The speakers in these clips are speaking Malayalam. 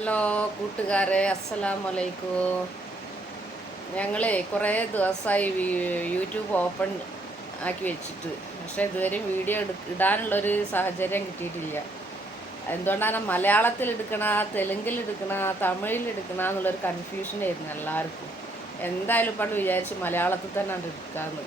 ഹലോ കൂട്ടുകാരെ, അസ്സലാമലൈക്കും. ഞങ്ങളെ കുറേ ദിവസമായി യൂട്യൂബ് ഓപ്പൺ ആക്കി വെച്ചിട്ട്, പക്ഷേ ഇതുവരെയും വീഡിയോ ഇടാനുള്ളൊരു സാഹചര്യം കിട്ടിയിട്ടില്ല. എന്തുകൊണ്ടാണ് മലയാളത്തിൽ എടുക്കണ, തെലുങ്കിൽ എടുക്കണ, തമിഴിൽ എടുക്കണ എന്നുള്ളൊരു കൺഫ്യൂഷനായിരുന്നു എല്ലാവർക്കും. എന്തായാലും ഇപ്പം വിചാരിച്ച് മലയാളത്തിൽ തന്നെ എടുക്കാമെന്ന്.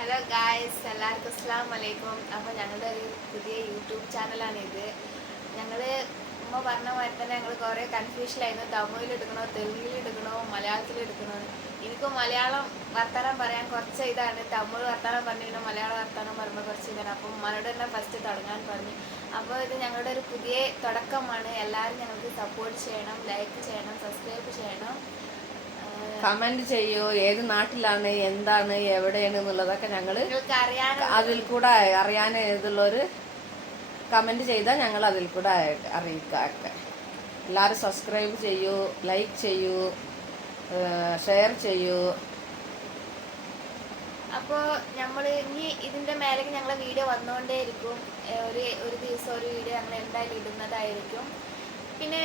ഹലോ ഗായ്സ്, എല്ലാവർക്കും അസ്സലാമു അലൈക്കും. അപ്പോൾ ഞങ്ങളുടെ ഒരു പുതിയ യൂട്യൂബ് ചാനലാണിത്. ഞങ്ങൾ ഉമ്മ പറഞ്ഞ മാതിരി തന്നെ ഞങ്ങൾ കുറേ കൺഫ്യൂഷനായിരുന്നു. തമിഴിൽ എടുക്കണോ, തെലുങ്കിൽ എടുക്കണോ, മലയാളത്തിൽ എടുക്കണോ. എനിക്ക് മലയാളം വർത്തമാനം പറയാൻ കുറച്ച് ഇതാണ്, തമിഴ് വർത്തമാനം പറഞ്ഞിട്ട് മലയാളം വർത്തമാനം പറയുമ്പോൾ കുറച്ച് ഇതാണ്. അപ്പം ഉമ്മനോട് തന്നെ ഫസ്റ്റ് തുടങ്ങാൻ പറഞ്ഞു. അപ്പോൾ ഇത് ഞങ്ങളുടെ ഒരു പുതിയ തുടക്കമാണ്. എല്ലാവരും ഞങ്ങൾക്ക് സപ്പോർട്ട് ചെയ്യണം, ലൈക്ക് ചെയ്യണം, സബ്സ്ക്രൈബ് ചെയ്യണം, കമന്റ് ചെയ്യൂ. ഏത് നാട്ടിലാണ്, എന്താണ്, എവിടെയാണ് എന്നുള്ളതൊക്കെ ഞങ്ങൾ അതിൽ കൂടെ അറിയാൻ ഇതുള്ളൊരു കമന്റ് ചെയ്താൽ ഞങ്ങൾ അതിൽ കൂടെ അറിയിക്കാം. എല്ലാവരും സബ്സ്ക്രൈബ് ചെയ്യൂ, ലൈക്ക് ചെയ്യൂ, ഷെയർ ചെയ്യൂ. അപ്പോൾ നമ്മൾ ഇനി ഇതിൻ്റെ മേലേക്ക് ഞങ്ങളെ വീഡിയോ വന്നുകൊണ്ടേയിരിക്കും. ഒരു ദിവസം ഒരു വീഡിയോ ഞങ്ങൾ എന്തായാലും ഇടുന്നതായിരിക്കും. പിന്നെ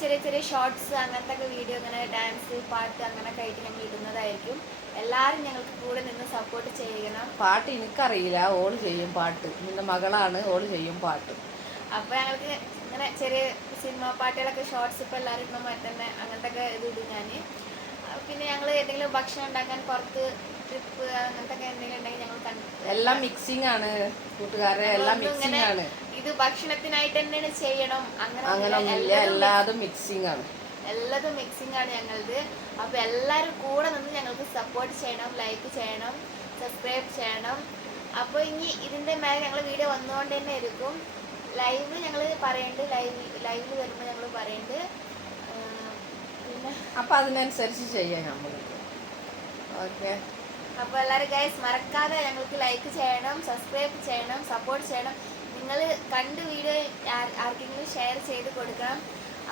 ചെറിയ ചെറിയ ഷോർട്സ് അങ്ങനത്തെ ഒക്കെ വീഡിയോ, അങ്ങനെ ഡാൻസ്, പാട്ട് അങ്ങനെയൊക്കെ ആയിട്ട് ഞങ്ങൾ ഇടുന്നതായിരിക്കും. എല്ലാവരും ഞങ്ങൾക്ക് കൂടെ നിന്ന് സപ്പോർട്ട് ചെയ്യണം. പാട്ട് എനിക്കറിയില്ല, ഓൾ ചെയ്യും പാട്ട്. നിന്റെ മകളാണ്, ഓൾ ചെയ്യും പാട്ട്. അപ്പോൾ ഞങ്ങൾക്ക് ഇങ്ങനെ ചെറിയ സിനിമ പാട്ടുകളൊക്കെ ഷോർട്സ് ഇപ്പോൾ എല്ലാവരും ഇടുന്ന മാതിരി തന്നെ അങ്ങനത്തെ ഒക്കെ ഇത് ഇടും ഞാൻ. പിന്നെ ഞങ്ങൾ ഏതെങ്കിലും ഭക്ഷണം ഉണ്ടാക്കാൻ പുറത്ത് ട്രിപ്പ് അങ്ങനത്തെ ഒക്കെ എന്തെങ്കിലും ഉണ്ടെങ്കിൽ ഞങ്ങൾ എല്ലാം മിക്സിംഗ് ആണ് കൂട്ടുകാരെ, എല്ലാം മിക്സിംഗ് ആണ്. ഇത് ഭക്ഷണത്തിനായിട്ട് തന്നെയാണ് ചെയ്യണം അങ്ങനെയൊന്നുമില്ല, എല്ലാതും മിക്സിംഗ് ആണ്. എല്ലാതും മിക്സിംഗ് ആണ് ഞങ്ങളത്. അപ്പോൾ എല്ലാവരും കൂടെ നിന്ന് ഞങ്ങൾക്ക് സപ്പോർട്ട് ചെയ്യണം, ലൈക്ക് ചെയ്യണം, സബ്സ്ക്രൈബ് ചെയ്യണം. അപ്പോൾ ഇനി ഇതിൻ്റെ മേലെ ഞങ്ങൾ വീഡിയോ വന്നുകൊണ്ട് തന്നെ ആയിരിക്കും. ലൈവ് ഞങ്ങൾ പറയുന്നുണ്ട്, ലൈവിൽ വരുമ്പോൾ ഞങ്ങൾ പറയുന്നുണ്ട്. പിന്നെ അപ്പം അതിനനുസരിച്ച് ചെയ്യാം നമ്മൾ. ഓക്കെ. അപ്പോൾ എല്ലാവരും ഗൈസ് മറക്കാതെ ഞങ്ങൾക്ക് ലൈക്ക് ചെയ്യണം, സബ്സ്ക്രൈബ് ചെയ്യണം, സപ്പോർട്ട് ചെയ്യണം. നിങ്ങൾ കണ്ട് വീഡിയോ ആർക്കെങ്കിലും ഷെയർ ചെയ്ത് കൊടുക്കണം.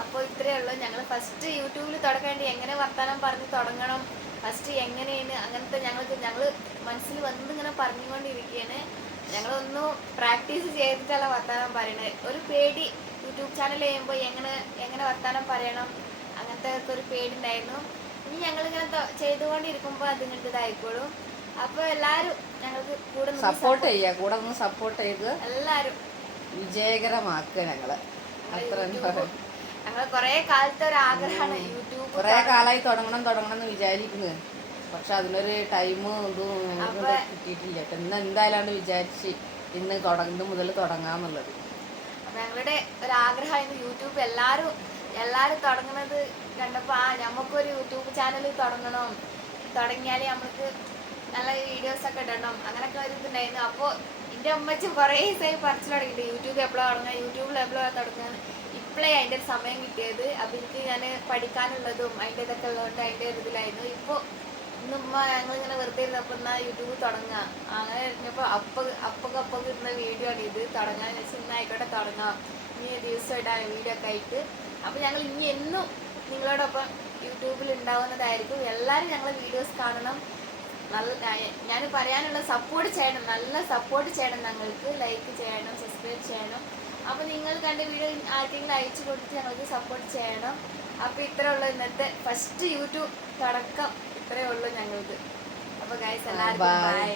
അപ്പോൾ ഇത്രയേ ഉള്ളൂ. ഞങ്ങൾ ഫസ്റ്റ് യൂട്യൂബിൽ തുടങ്ങേണ്ടി എങ്ങനെ വർത്തമാനം പറഞ്ഞ് തുടങ്ങണം, ഫസ്റ്റ് എങ്ങനെയാണ്, അങ്ങനത്തെ ഞങ്ങൾ മനസ്സിൽ വന്നിങ്ങനെ പറഞ്ഞുകൊണ്ടിരിക്കുകയാണ്. ഞങ്ങളൊന്നും പ്രാക്ടീസ് ചെയ്തിട്ടല്ല വർത്തമാനം പറയണത്. ഒരു പേടി, യൂട്യൂബ് ചാനൽ ചെയ്യുമ്പോൾ എങ്ങനെ വർത്തമാനം പറയണം അങ്ങനത്തെ ഒരു പേടി ഉണ്ടായിരുന്നു. ഇനി ഞങ്ങളിങ്ങനെ ചെയ്തുകൊണ്ടിരിക്കുമ്പോൾ അതിങ്ങനത്തെ ഇതായിക്കോളും. അപ്പോൾ എല്ലാവരും ഞങ്ങൾക്ക് കൂടെ സപ്പോർട്ട് ചെയ്യുക, കൂടെ ഒന്ന് സപ്പോർട്ട് ചെയ്ത് എല്ലാവരും വിജയകരമാക്കുക. ഞങ്ങൾ കുറേ കാലത്തെ ഒരു ആഗ്രഹമാണ് യൂട്യൂബ്. കുറേ കാലമായി തുടങ്ങണം എന്ന് വിചാരിക്കുന്നത്, പക്ഷെ അതിനൊരു ടൈമും ഇതും കിട്ടിയിട്ടില്ല. ഇന്ന് എന്തായാലും വിചാരിച്ച് ഇന്ന് മുതൽ തുടങ്ങാന്നുള്ളത്. അപ്പം ഞങ്ങളുടെ ഒരു ആഗ്രഹമായിരുന്നു യൂട്യൂബ്. എല്ലാവരും തുടങ്ങുന്നത് കണ്ടപ്പോൾ നമുക്കൊരു യൂട്യൂബ് ചാനൽ തുടങ്ങിയാൽ നമുക്ക് നല്ല വീഡിയോസൊക്കെ ഇടണം, അങ്ങനെയൊക്കെ ഒരു ഇതുണ്ടായിരുന്നു. അപ്പോൾ എൻ്റെ അമ്മച്ചും കുറേ ദിവസമായി പറിച്ചു തുടങ്ങിയിട്ട് യൂട്യൂബ് എപ്പോഴാണ് തുടങ്ങുക, യൂട്യൂബിൽ എപ്പോഴാണ് തുടങ്ങുക. ഇപ്പോഴേ അതിൻ്റെ ഒരു സമയം കിട്ടിയത്. അപ്പോൾ എനിക്ക് ഞാൻ പഠിക്കാനുള്ളതും അതിൻ്റെ ഇതൊക്കെ ഉള്ളതുകൊണ്ട് അതിൻ്റെ ഒരു ഇതിലായിരുന്നു. ഇപ്പോൾ ഇന്നുമ്മ ഞങ്ങളിങ്ങനെ വെറുതെ ഇരുന്നപ്പോൾ എന്നാൽ യൂട്യൂബ് തുടങ്ങുക, അങ്ങനെ ഇരുന്നപ്പോൾ അപ്പൊക്കെ ഇടുന്ന വീഡിയോ ആണ് ഇത്. തുടങ്ങാൻ വെച്ചാൽ ഇന്നായിക്കോട്ടെ തുടങ്ങാം, ഇനി ദിവസം ഇടാൻ വീഡിയോ ഒക്കെ ആയിട്ട്. അപ്പോൾ ഞങ്ങൾ ഇനി എന്നും നിങ്ങളോടൊപ്പം യൂട്യൂബിൽ ഉണ്ടാവുന്നതായിരിക്കും. എല്ലാവരും ഞങ്ങളെ വീഡിയോസ് കാണണം. ഞാൻ പറയാനുള്ള സപ്പോർട്ട് ചെയ്യണം, നല്ല സപ്പോർട്ട് ചെയ്യണം. ഞങ്ങൾക്ക് ലൈക്ക് ചെയ്യണം, സബ്സ്ക്രൈബ് ചെയ്യണം. അപ്പോൾ നിങ്ങൾ കണ്ട വീഡിയോ ആർക്കെങ്കിലും അയച്ചു കൊടുത്ത് ഞങ്ങൾക്ക് സപ്പോർട്ട് ചെയ്യണം. അപ്പോൾ ഇത്രയേ ഉള്ളൂ ഇന്നത്തെ ഫസ്റ്റ് യൂട്യൂബ് തുടക്കം, ഇത്രയേ ഉള്ളൂ ഞങ്ങൾക്ക്. അപ്പോൾ ഗൈസ് എല്ലാവർക്കും ബൈ.